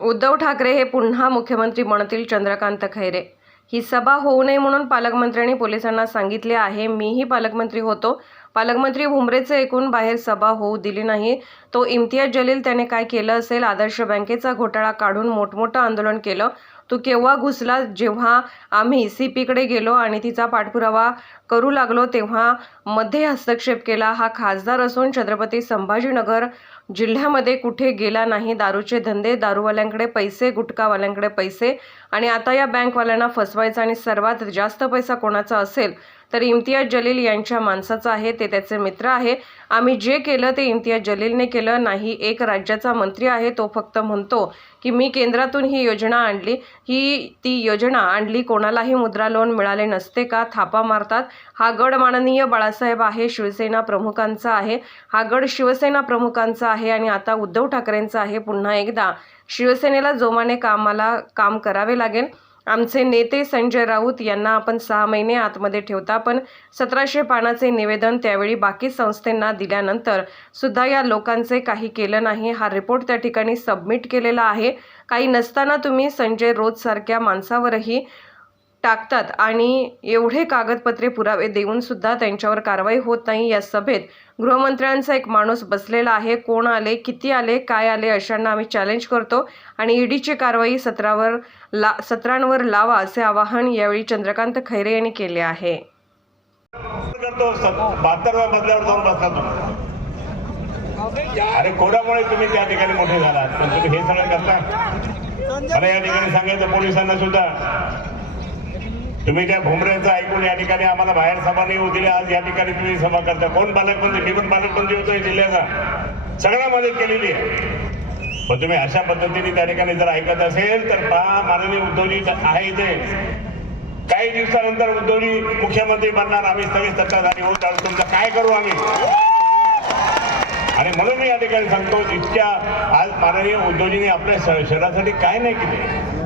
उद्धव ठाकरे हे पुन्हा मुख्यमंत्री बनतील. चंद्रकांत खैरे. ही सभा होऊ नये म्हणून पालकमंत्र्यांनी पोलिसांना सांगितले आहे. मीही पालकमंत्री होतो. पालकमंत्री भुमरेचे ऐकून बाहेर सभा होऊ दिली नाही. तो इम्तियाज जलील त्याने काय केलं असेल? आदर्श बँकेचा घोटाळा काढून मोठमोठं आंदोलन केलं. तो केव्हा घुसला? जेव्हा आम्ही CPकडे गेलो आणि तिचा पाठपुरावा करू लागलो तेव्हा मध्ये हस्तक्षेप केला. हा खासदार असून छत्रपती संभाजीनगर जिल्ह्यामध्ये कुठे गेला नाही. दारूचे धंदे, दारूवाल्यांकडे पैसे, गुटखावाल्यांकडे पैसे आणि आता या बँकवाल्यांना फसवायचा. आणि सर्वात जास्त पैसा कोणाचा असेल तर इम्तियाज जलील यांच्या माणसाचा आहे. ते त्याचे मित्र आहे. आम्ही जे केलं ते इम्तियाज जलीलने केलं नाही. एक राज्याचा मंत्री आहे. तो फक्त म्हणतो की मी केंद्रातून ही योजना आणली. ती योजना आणली. कोणालाही मुद्रा लोन मिळाले नसते का? थापा मारतात. हा गड माननीय बाळासाहेब आहे, शिवसेना प्रमुखांचा आहे. हा गड शिवसेना प्रमुखांचा आहे आणि आता उद्धव ठाकरेंचा आहे. पुन्हा एकदा शिवसेनेला जोमाने काम करावे लागेल. आमचे नेते संजय राऊत यांना आपण 6 महिने आतमध्ये ठेवता, पण 1700 पानाचे निवेदन त्यावेळी बाकी संस्थांना दिल्यानंतर सुद्धा या लोकांचे काही केलं नाही. हा रिपोर्ट त्या ठिकाणी सबमिट केलेला आहे. काही नसताना तुम्ही संजय राऊत सारख्या माणसावरही टाकतात आणि एवढे कागदपत्रे पुरावे देऊन सुद्धा त्यांच्यावर कारवाई होत नाही. या सभेत गृहमंत्र्यांचा एक माणूस बसलेला आहे. कोण आले, किती आले, काय आले अशांना आम्ही चॅलेंज करतो आणि ईडीची कारवाई 17 लावा असे आवाहन यावेळी चंद्रकांत खैरे यांनी केले आहे. 72व्या मजल्यावर जाऊन बसला तुम्ही. अरे कोणामुळे तुम्ही त्या ठिकाणी मोठे झालात, पण तुम्ही हे सगळं करता. मला या ठिकाणी सांगायचं पोलिसांना सुद्धा, तुम्ही त्या भुमरेचं ऐकून या ठिकाणी आम्हाला बाहेर सभा नाही होऊ दिली. आज या ठिकाणी तुम्ही सभा करता. कोण पालकमंत्री? मी पण पालकमंत्री होतो जिल्ह्याचा, सगळ्या मदत केलेली आहे. पण तुम्ही अशा पद्धतीने त्या ठिकाणी जर ऐकत असेल तर पहा, माननीय उद्धवजी आहे इथे. काही दिवसानंतर उद्धवजी मुख्यमंत्री बनणार. आम्ही सगळे सत्ताधारी होत आहोत. तुमचं काय करू आम्ही? आणि म्हणून मी या ठिकाणी सांगतो, इतक्या आज माननीय उद्धवजींनी आपल्या शहरासाठी काय नाही केले.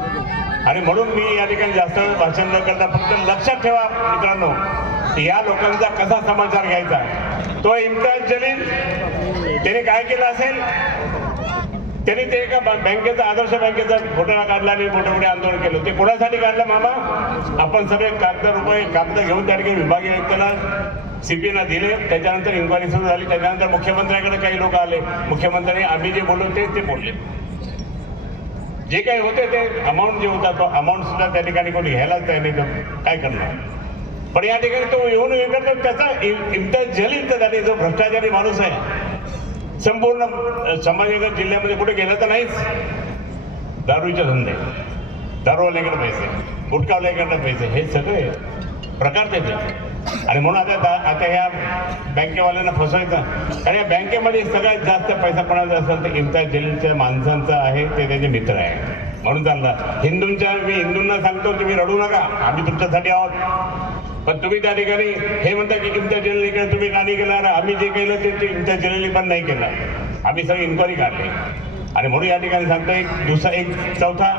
आणि म्हणून मी या ठिकाणी जास्त भाषण न करता फक्त लक्षात ठेवा मित्रांनो, या लोकांचा कसा समाचार घ्यायचा. तो इम्तियाज जलील त्याने काय केलं असेल? त्यांनी ते एका बँकेचा, आदर्श बँकेचा घोटाळा काढला आणि मोठे मोठे आंदोलन केलं. ते कोणासाठी काढलं मामा? आपण सगळे कागद घेऊन त्या ठिकाणी विभागीय आयुक्ताला CPना दिले. त्याच्यानंतर इन्क्वायरी सुरू झाली. त्याच्यानंतर मुख्यमंत्र्यांकडे काही लोक आले. मुख्यमंत्र्यांनी आम्ही जे बोललो ते बोलले. जे काही होते ते अमाऊंट जे होता तो अमाऊंट सुद्धा त्या ठिकाणी कोणी घ्यायलाच तयार नाही. काय करणार? पण या ठिकाणी तो येऊन करतो त्याचा इम्तियाज जलील तर जो भ्रष्टाचारी माणूस आहे, संपूर्ण संभाजीनगर जिल्ह्यामध्ये कुठे गेलं तर नाहीच. दारूचे धंदे, दारूवाल्याकडे पैसे, गुटखावाल्याकडे पैसे, हे सगळे प्रकार त्याचे. आणि म्हणून आता ह्या बँकेवाल्यांना फसवायचं. आणि या बँकेमध्ये सगळ्यात जास्त पैसा कोणाचा असेल तर इम्तियाज जलीलच्या माणसांचा आहे. ते त्याचे मित्र आहे. म्हणून चालला मी हिंदूंना सांगतो, तुम्ही रडू नका, आम्ही तुमच्यासाठी आहोत. पण तुम्ही त्या ठिकाणी हे म्हणता की इम्तियाज जलील केलं, तुम्ही का नाही केलं? आम्ही जे केलं ते इम्तियाज जलील पण नाही केलं. आम्ही सगळी इन्क्वायरी काढली. आणि म्हणून या ठिकाणी सांगतो, एक चौथा